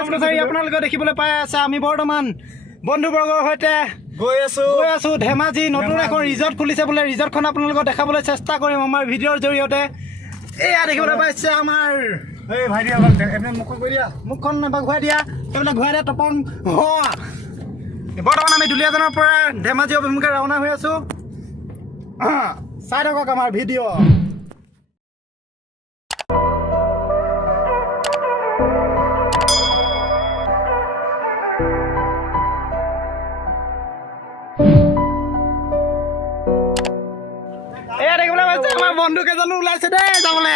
মাছ কছাৰী আপোনালোকে দেখিবলৈ পাই আছে আমি বৰ্তমান বন্ধুবৰ্গৰ সৈতে গৈ আছো ধেমাজি নতুন এখন ৰিজৰ্ট খুলিছে বোলে ৰিজৰ্টখন আপোনালোকক দেখাবলৈ চেষ্টা কৰিম আমাৰ ভিডিঅ'ৰ জৰিয়তে এয়া দেখিবলৈ পাইছে আমাৰ এই ভাইটি এনে মুখ কৰি দিয়া মুখখন এবাৰ ঘূৰাই দিয়া এইবিলাক ঘূৰাই দিয়া তপন বৰ্তমান আমি দুলীয়াজানৰ পৰা ধেমাজি অভিমুখে ৰাওনা হৈ আছো চাই থাকক আমাৰ ভিডিঅ' বন্ধু কেইজনো ওলাইছে দেই যাবলৈ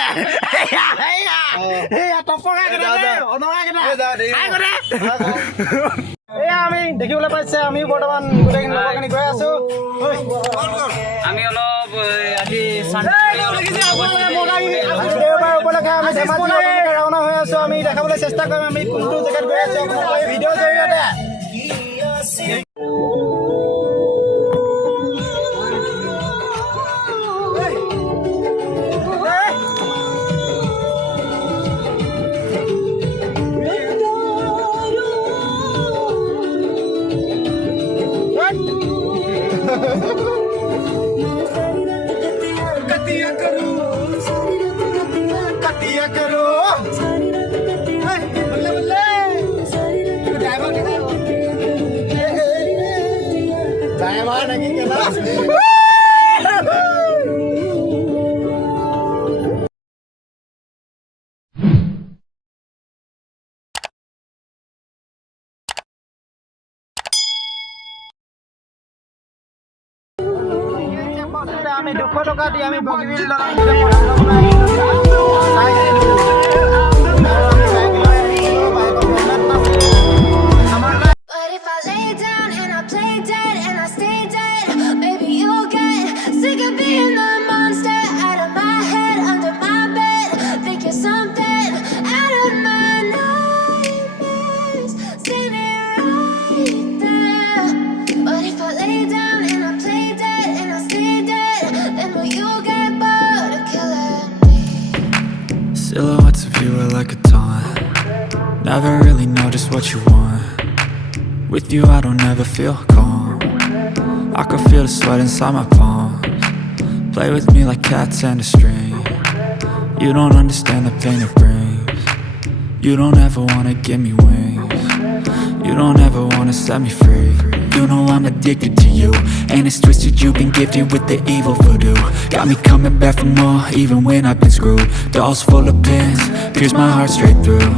এয়া আমি দেখিবলৈ পাইছে আমি বৰ্তমান গোটেইখিনি লগৰখিনি গৈ আছো আমি অলপ আজি দেওবাৰ উপলক্ষে আমি ধেমাজি ৰাওনা হৈ আছো আমি দেখাবলৈ চেষ্টা কৰিম আমি কোনটো জেগাত গৈ আছো ভিডিঅ'ৰ জৰিয়তে আমি 200 টকা দি আমি Bogibeel Silhouettes of you are like a taunt. Never really know just what you want. With you I don't ever feel calm. I can feel the sweat inside my palms. Play with me like cats and a string. You don't understand the pain it brings. You don't ever wanna give me wings. You don't ever wanna set me free. You know I'm addicted to you, and it's twisted, you've been gifted with the evil voodoo. Got me coming back for more, even when I've been screwed. Dolls full of pins, pierce my heart straight through.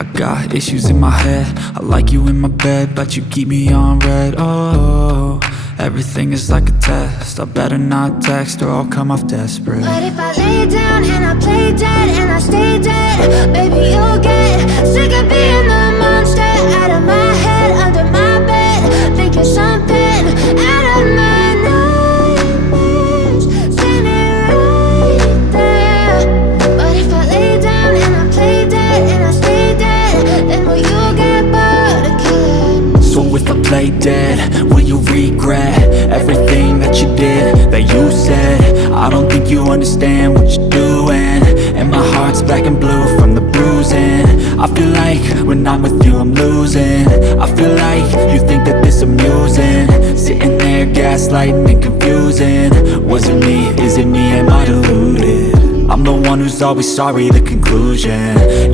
I got issues in my head, I like you in my bed, but you keep me on red. Oh, everything is like a test, I better not text or I'll come off desperate. But if I lay down and I play dead and I stay dead, baby you'll get sick of being the monster out of my head, under my bed, think you're something out of my nightmares, standing right there. But if I lay down and I play dead and I stay dead, then will you get bored of killing me? So if I play dead, will you regret everything that you did, that you said? I don't think you understand what you're doing, and my heart's black and blue from the bruising. I feel like when I'm with you I'm losing. I feel like you think that this amusing, sitting there gaslighting and confusing. Was it me? Is it me? Am I deluded? I'm the one who's always sorry, the conclusion.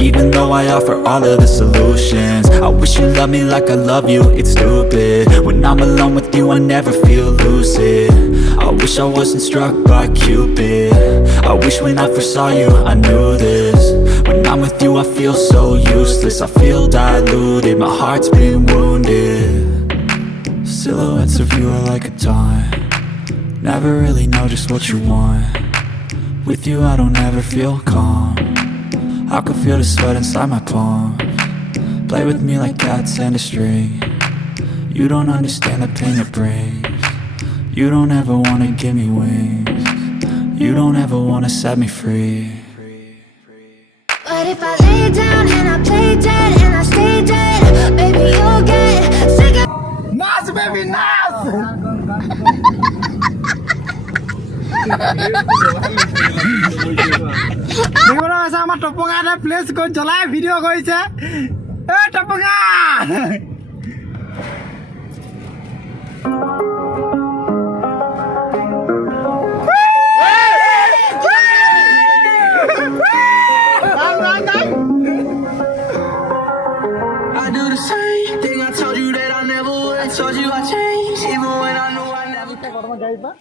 Even though I offer all of the solutions, I wish you loved me like I love you, it's stupid. When I'm alone with you I never feel lucid. I wish I wasn't struck by Cupid. I wish when I first saw you I knew this. When I'm with you I feel so useless, I feel diluted, my heart's been wounded. Silhouettes of you are like a taunt. Never really know just what you want. With you I don't ever feel calm. I can feel the sweat inside my palms. Play with me like cats and a string. You don't understand the pain it brings. You don't ever wanna give me wings. You don't ever wanna set me free. But if I lay down and I play dead and I stay dead, baby you'll get sick of Nas baby Nas দেখিবলৈ পাইছে আমাৰ টপঙা এটা place কৰি জ্বলাই video' কৰিছে এ টপঙা I do the same thing. I told you that I never would. I told you I changed, even when I knew I never. বৰ্তমান গাড়ীৰ পৰা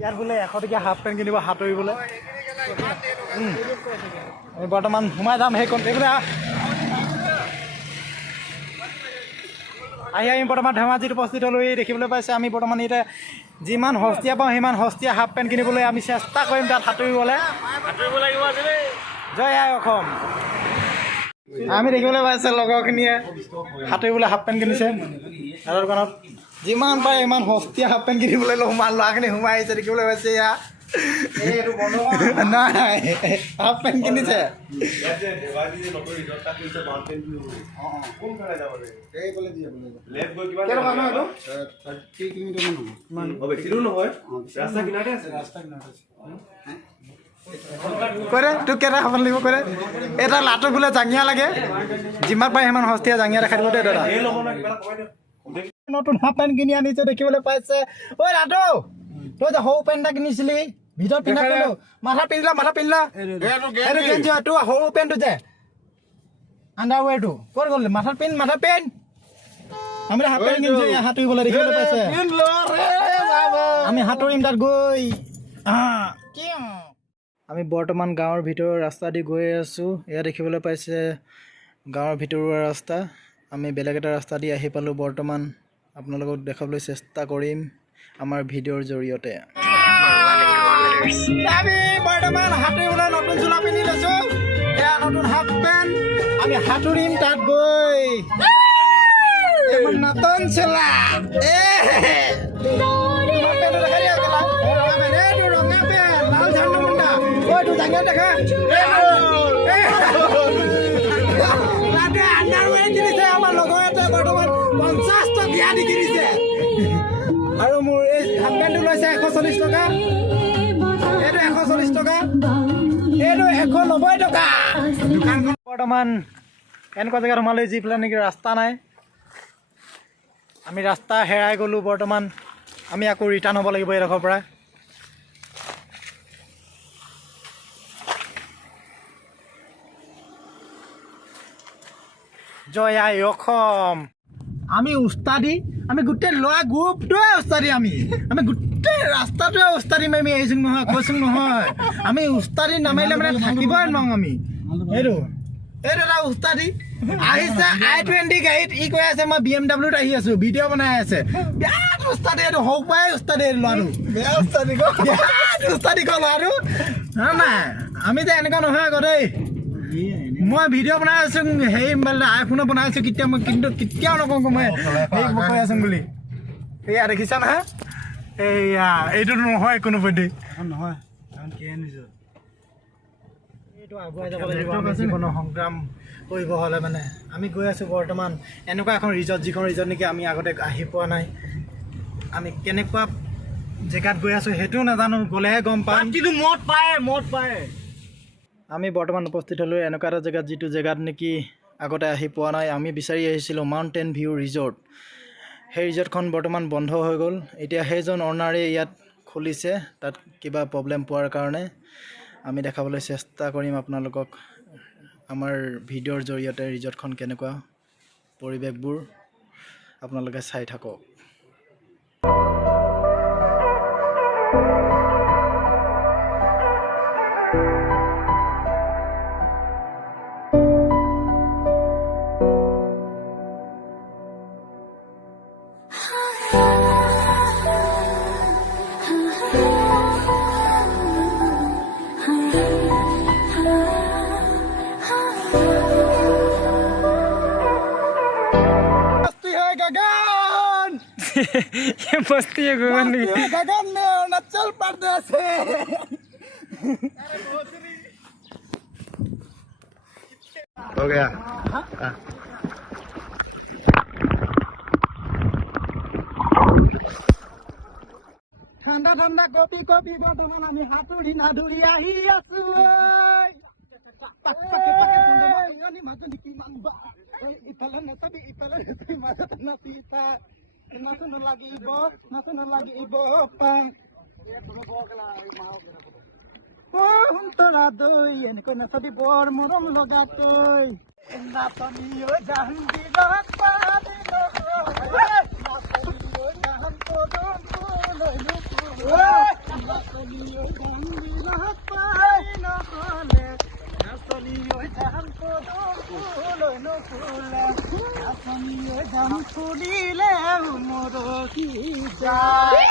ইয়াত বোলে 100 টকীয়া হাফ পেণ্ট কিনিব সাঁতুৰিবলৈ আমি বৰ্তমান সোমাই যাম সেই বোলে আমি বৰ্তমান ধেমাজিত উপস্থিত হ'লোঁ দেখিবলৈ পাইছে আমি বৰ্তমান এতিয়া যিমান সস্তীয়া পাওঁ সিমান সস্তীয়া হাফ পেণ্ট কিনিবলৈ আমি চেষ্টা কৰিম তাত সাঁতুৰিবলৈ লাগিব জয় আই অসম আমি দেখিবলৈ পাইছে লগৰখিনিয়ে সাঁতুৰিবলৈ হাফ পেণ্ট কিনিছে আৰু দোকানত যিমান পাৰে ইমান সস্তীয়া হাফ পেণ্ট কিনিবলৈ ল'ৰাখিনি সোমাই আহিছে দেখিবলৈ পাইছে এয়া নাই হাফ পেণ্ট কিনিছে কৰে তোক কেইটা খাব লাগিব কৰে এটা লাটো বোলে জাঙিয়া লাগে যিমান পাৰে সিমান সস্তীয়া জাঙিয়া দেখাই দিব দে দাদা নতুন হাফ পেণ্ট কিনি আনিছে দেখিবলৈ পাইছে ঐ লাটো তই যে সৰু পেণ্ট এটা কিনিছিলি ভিতৰত পিন্ধা পেণ্টটো মাথা পিন্ধিলা এইটো গেঞ্জি তোৰ সৰু পেণ্টটো যে আণ্ডাৰৱেৰটো ক'ত গ'ল মাথা পিন্ধ আমি হাফ পেণ্ট কিনিছো সাঁতুৰিবলৈ দেখিবলৈ পাইছে আমি সাঁতুৰিম তাত গৈ আমি বৰ্তমান গাঁৱৰ ভিতৰৰ ৰাস্তা দি গৈ আছোঁ এয়া দেখিবলৈ পাইছে গাঁৱৰ ভিতৰুৱা ৰাস্তা আমি বেলেগ এটা ৰাস্তা দি আহি পালোঁ বৰ্তমান আপোনালোকক দেখাবলৈ চেষ্টা কৰিম আমাৰ ভিডিঅ'ৰ জৰিয়তে আমি বৰ্তমান সাঁতুৰিবলৈ নতুন চোলা পিন্ধি লৈছোঁ এয়া নতুন হাফ পেণ্ট আমি সাঁতুৰিম তাত গৈ নতুন চোলা আমাৰ লগৰ এটা বৰ্তমান 50 টকীয়া দি কিনিছে আৰু মোৰ এই হাফ পেণ্টটো লৈছে 140 টকা এইটো 140 টকা এইটো 190 টকা দোকানখন বৰ্তমান এনেকুৱা জেগাত সোমালে যিফালে নেকি ৰাস্তা নাই আমি ৰাস্তা হেৰাই গ'লোঁ বৰ্তমান আমি আকৌ ৰিটাৰ্ণ হ'ব লাগিব এইডোখৰ পৰা জয় আই অসম আমি উস্তাদি আমি গোটেই ল'ৰা গ্ৰুপটোৱে উস্তাদি আমি গোটেই ৰাস্তাটোৱে উস্তাদি মাৰি আহিছোঁ নহয় কৈছোঁ নহয় আমি উস্তাদি নামাৰিলে মানে থাকিবই নোৱাৰোঁ আমি এইটো এটা উস্তাদি আহিছে I20 গাড়ীত ই কৈ আছে মই BMWত আহি আছোঁ ভিডিঅ' বনাই আছে বিৰাট উস্তাদি এইটো সৌ পৰাই উস্তাদি ল'ৰাটো বেয়া উস্তাদি ক ল'ৰাটো নাই আমি যে এনেকুৱা নহয় আকৌ দেই মই ভিডিঅ' বনাই আছোঁ হেৰি আইফোনত বনাই আছোঁ কিন্তু কেতিয়াও নকওঁ মই হেৰি কৈ আছোঁ বুলি এয়া দেখিছা নহয় এয়া এইটো নহয় কোনো পধ্যে নহয় এইটো আগুৱাই যাব লাগিব যিকোনো সংগ্ৰাম কৰিব হ'লে মানে আমি গৈ আছোঁ বৰ্তমান এনেকুৱা এখন ৰিজৰ্ট যিখন ৰিজৰ্ট নেকি আমি আগতে আহি পোৱা নাই আমি কেনেকুৱা জেগাত গৈ আছোঁ সেইটোও নাজানো গ'লেহে গম পাম কিন্তু মদ পায় আমি বৰ্তমান উপস্থিত হ'লোঁ এনেকুৱা এটা জেগাত যিটো জেগাত নেকি আগতে আহি পোৱা নাই আমি বিচাৰি আহিছিলোঁ মাউণ্টেইন ভিউ ৰিজৰ্ট সেই ৰিজৰ্টখন বৰ্তমান বন্ধ হৈ গ'ল এতিয়া সেইজন অ'নাৰে ইয়াত খুলিছে তাত কিবা প্ৰব্লেম পোৱাৰ কাৰণে আমি দেখাবলৈ চেষ্টা কৰিম আপোনালোকক আমাৰ ভিডিঅ'ৰ জৰিয়তে ৰিজৰ্টখন কেনেকুৱা পৰিৱেশবোৰ আপোনালোকে চাই থাকক ये मस्ती है गगन में अरुणाचल प्रदेश है हो गया ঠাণ্ডা ঠাণ্ডা কপি কপি বৰ্তমান আমি হাতুৰি নাধুৰি আহি আছো ইফালে নাচাবি ইফালে মাজত নাচিতা নাচো নালাগিব তৰা দৈ এনেকৈ নাচাবি বৰ মৰম লগা তৈ নাচনি জাহাংগীৰ ফুলিলে মৰহি যায়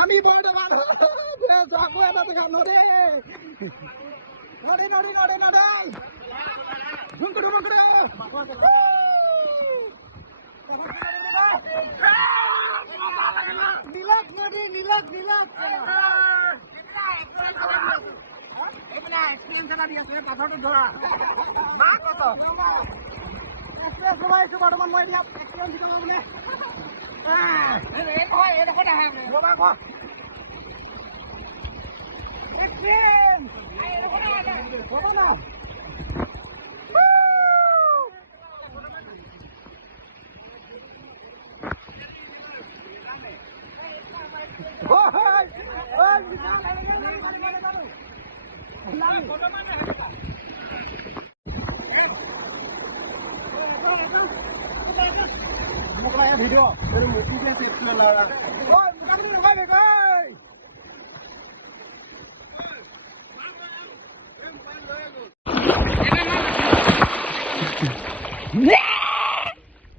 আমি বৰ্তমান যাব এটা দেখা নদী বৰ্তমান মই ভিডিঅ'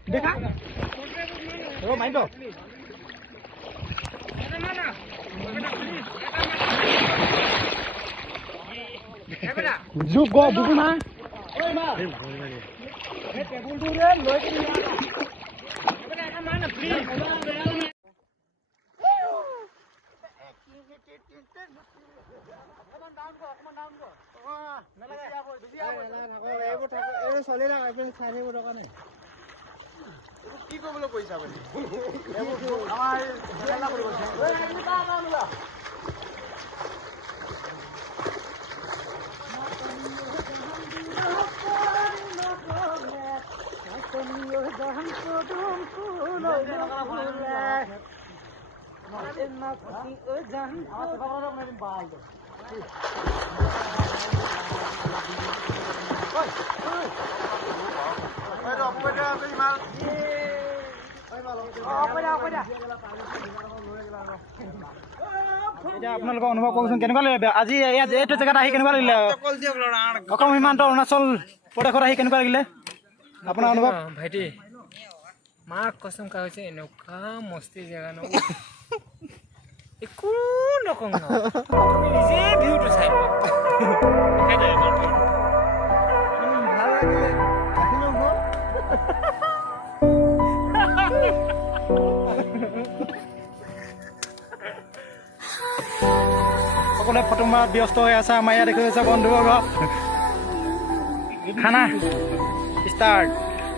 দেখা মাইণ্ড যুগ বুজো না কি কৰিবলৈ কৈছা আপুনি এতিয়া আপোনালোকে অনুভৱ কৰকচোন কেনেকুৱা লাগিলে আজি এইটো জেগাত আহি কেনেকুৱা লাগিলে অসম সীমান্ত অৰুণাচল প্ৰদেশত আহি কেনেকুৱা লাগিলে আপোনাৰ অনুভৱ ভাইটি মাক কচম কা হৈছে এনেকুৱা মস্তি জেগা ন একো নকওঁ তুমি নিজে ভিউটো চাই ভাল লাগিলে আহিলো সকলোৱে ফটো মাৰাত ব্যস্ত হৈ আছে আমাৰ ইয়াত দেখি আছে বন্ধুবৰ্গ খানা ষ্টাৰ্ট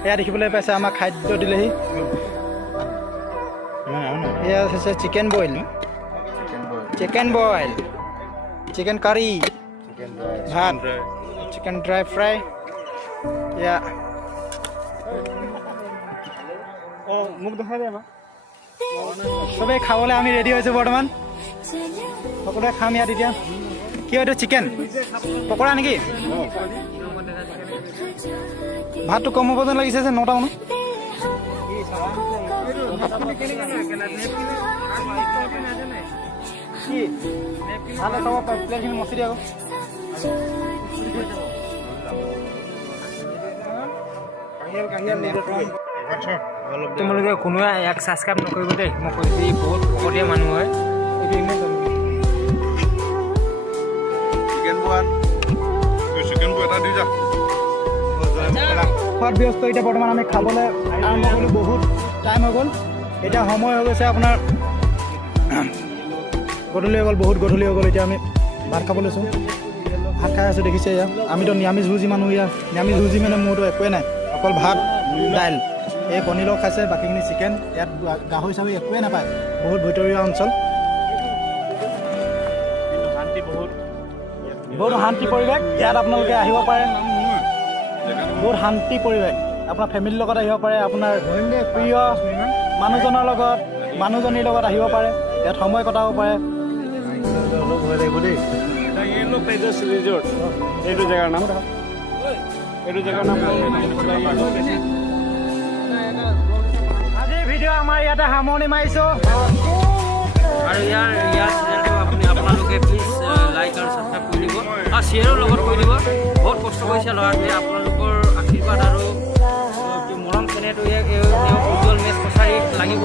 এয়া দেখিবলৈ পাইছে আমাক খাদ্য দিলেহি এয়া হৈছে চিকেন বইল চিকেন কাৰী ভাত চিকেন ড্ৰাই ফ্ৰাই এয়া মোক দেখাই দে চবেই খাবলৈ আমি ৰেডি হৈছোঁ বৰ্তমান সকলোৱে খাম ইয়াত এতিয়া কি হয় এইটো চিকেন পকৰা নেকি ভাতটো কম হ'ব যেন লাগিছে যে 9টা মানত ভালে খাব প্লেটখিনি মচি দিয়া তোমালোকে কোনোৱে ইয়াক ছাবস্ক্ৰাইব নকৰিব দেই মই কৈছোঁ ই বহুত ভকতীয়া মানুহ হয় খোৱাত ব্যস্ত এতিয়া বৰ্তমান আমি খাবলৈ আৰম্ভ কৰিলোঁ বহুত টাইম হৈ গ'ল এতিয়া সময় হৈ গৈছে আপোনাৰ গধূলি হৈ গ'ল বহুত গধূলি হৈ গ'ল এতিয়া আমি ভাত খাব লৈছোঁ ভাত খাই আছোঁ দেখিছে ইয়াত আমিতো নিৰামিষভোজী মানুহ ইয়াত নিৰামিষভোজী মানে মোৰতো একোৱেই নাই অকল ভাত দাইল এই পনীৰ লগত খাইছে, বাকীখিনি চিকেন। ইয়াত গাহৰি চাহৰি একোৱেই নাপায়, বহুত ভিতৰীয়া অঞ্চল, বহুত শান্তি পৰিৱেশ। ইয়াত আপোনালোকে আহিব পাৰে, বহুত শান্তি পৰিৱেশ। আপোনাৰ ফেমিলিৰ লগত আহিব পাৰে, আপোনাৰ প্ৰিয় মানুহজনৰ লগত, মানুহজনীৰ লগত আহিব পাৰে, ইয়াত সময় কটাব পাৰে। এইটো জেগাৰ নাম আজিৰ ভিডিঅ' আমাৰ ইয়াতে সামৰণি মাৰিছোঁ। আৰু ইয়াৰ চেনেলটো আপোনালোকে প্লিজ লাইক আৰু ছাবস্ক্ৰাইব কৰি দিব আৰু শ্বেয়াৰৰ লগত কৰি দিব। বহুত কষ্ট কৰিছে ল'ৰাটোৱে, আপোনালোকৰ আশীৰ্বাদ আৰু মৰম চেনেহটো উজ্জ্বল মেচ কছাৰীক লাগিব।